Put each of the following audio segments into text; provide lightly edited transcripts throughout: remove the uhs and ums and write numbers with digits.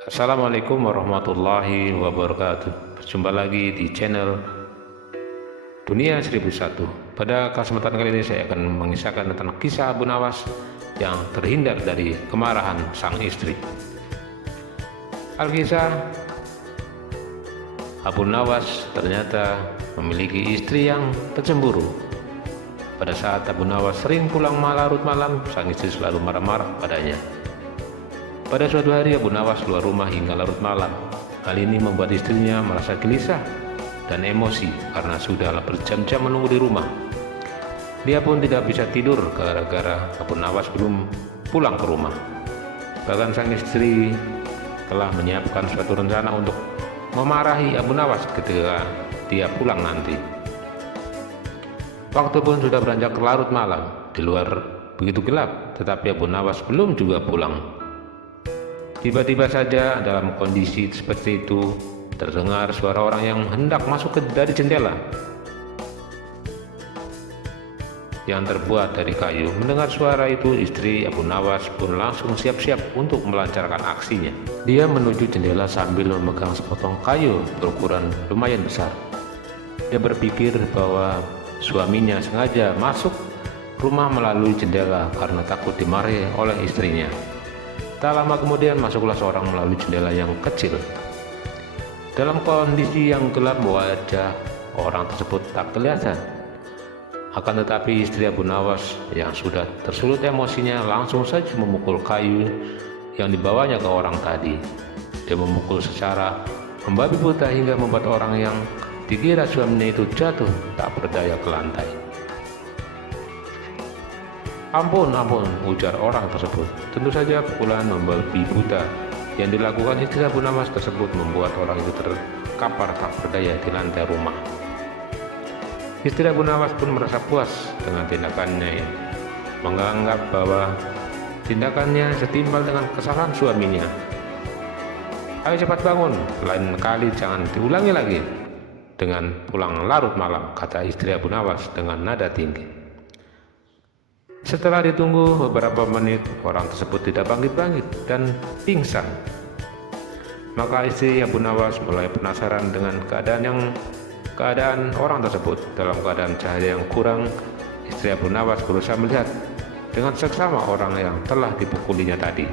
Assalamualaikum warahmatullahi wabarakatuh. Berjumpa lagi di channel Dunia 1001. Pada kesempatan kali ini saya akan mengisahkan tentang kisah Abu Nawas yang terhindar dari kemarahan sang istri. Alkisah, Abu Nawas ternyata memiliki istri yang tercemburu. Pada saat Abu Nawas sering pulang larut malam, sang istri selalu marah-marah padanya. Pada suatu hari Abu Nawas keluar rumah hingga larut malam. Hal ini membuat istrinya merasa gelisah dan emosi karena sudah berjam-jam menunggu di rumah. Dia pun tidak bisa tidur gara-gara Abu Nawas belum pulang ke rumah. Bahkan sang istri telah menyiapkan suatu rencana untuk memarahi Abu Nawas ketika dia pulang nanti. Waktu pun sudah beranjak larut malam. Di luar begitu gelap, tetapi Abu Nawas belum juga pulang. Tiba-tiba saja dalam kondisi seperti itu terdengar suara orang yang hendak masuk dari jendela yang terbuat dari kayu. Mendengar suara itu, istri Abu Nawas pun langsung siap-siap untuk melancarkan aksinya. Dia menuju jendela sambil memegang sepotong kayu berukuran lumayan besar. Dia berpikir bahwa suaminya sengaja masuk rumah melalui jendela karena takut dimarahi oleh istrinya. Tak lama kemudian masuklah seorang melalui jendela yang kecil. Dalam kondisi yang gelap, wajah orang tersebut tak kelihatan. Akan tetapi istri Abu Nawas yang sudah tersulut emosinya langsung saja memukul kayu yang dibawanya ke orang tadi. Dia memukul secara membabi buta hingga membuat orang yang dikira suaminya itu jatuh tak berdaya ke lantai. Ampun, ampun, ujar orang tersebut. Tentu saja pukulan membabi buta yang dilakukan istri Abu Nawas tersebut membuat orang itu terkapar tak berdaya di lantai rumah. Istri Abu Nawas pun merasa puas dengan tindakannya, menganggap bahwa tindakannya setimpal dengan kesalahan suaminya. Ayo cepat bangun, lain kali jangan diulangi lagi dengan pulang larut malam, kata istri Abu Nawas dengan nada tinggi. Setelah ditunggu beberapa menit, orang tersebut tidak bangkit-bangkit dan pingsan. Maka istri Abu Nawas mulai penasaran dengan keadaan orang tersebut. Dalam keadaan cahaya yang kurang, istri Abu Nawas berusaha melihat dengan seksama orang yang telah dipukulinya tadi.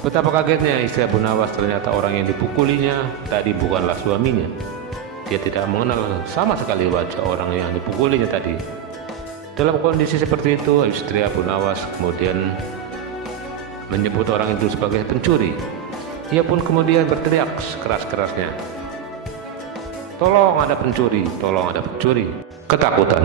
Betapa kagetnya istri Abu Nawas, ternyata orang yang dipukulinya tadi bukanlah suaminya. Dia tidak mengenal sama sekali wajah orang yang dipukulinya tadi. Dalam kondisi seperti itu, istri Abu Nawas kemudian menyebut orang itu sebagai pencuri. Ia pun kemudian berteriak sekeras-kerasnya, "Tolong ada pencuri, tolong ada pencuri." Ketakutan.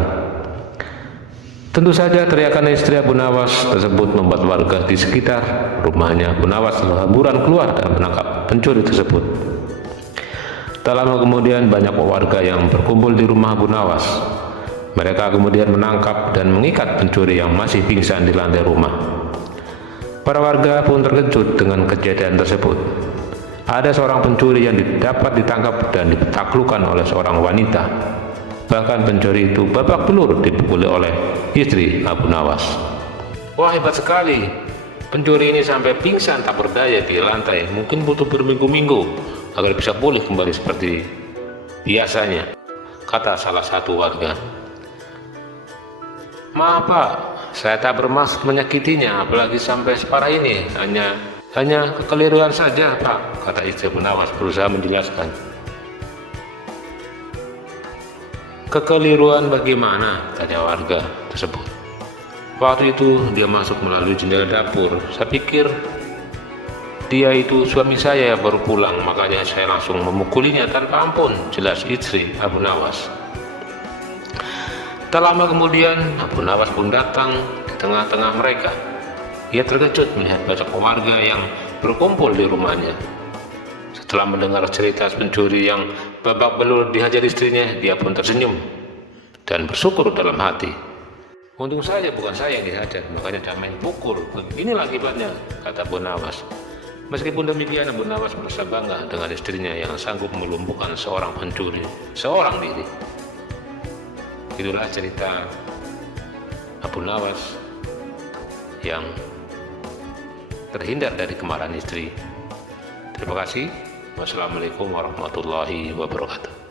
Tentu saja teriakan istri Abu Nawas tersebut membuat warga di sekitar rumahnya Abu Nawas berhamburan keluar dan menangkap pencuri tersebut. Tak lama kemudian banyak warga yang berkumpul di rumah Abu Nawas. Mereka kemudian menangkap dan mengikat pencuri yang masih pingsan di lantai rumah. Para warga pun terkejut dengan kejadian tersebut. Ada seorang pencuri yang dapat ditangkap dan ditaklukkan oleh seorang wanita. Bahkan pencuri itu babak belur dipukuli oleh istri Abu Nawas. Wah, hebat sekali. Pencuri ini sampai pingsan tak berdaya di lantai. Mungkin butuh berminggu-minggu agar bisa pulih kembali seperti biasanya, kata salah satu warga. Maaf Pak, saya tak bermaksud menyakitinya, apalagi sampai separah ini. Hanya kekeliruan saja Pak, kata istri Abu Nawas berusaha menjelaskan. Kekeliruan bagaimana? Tanya warga tersebut. Waktu itu dia masuk melalui jendela dapur. Saya pikir dia itu suami saya baru pulang, makanya saya langsung memukulinya tanpa ampun, jelas istri Abu Nawas. Tak lama kemudian Abu Nawas pun datang di tengah-tengah mereka. Ia terkejut melihat banyak warga yang berkumpul di rumahnya. Setelah mendengar cerita pencuri yang babak belur dihajar istrinya, dia pun tersenyum dan bersyukur dalam hati. Untung saja bukan saya yang dihajar, makanya tak main pukul. Beginilah akibatnya, kata Abu Nawas. Meskipun demikian, Abu Nawas merasa bangga dengan istrinya yang sanggup melumpuhkan seorang pencuri seorang diri. Itulah cerita Abu Nawas yang terhindar dari kemarahan istri. Terima kasih. Wassalamualaikum warahmatullahi wabarakatuh.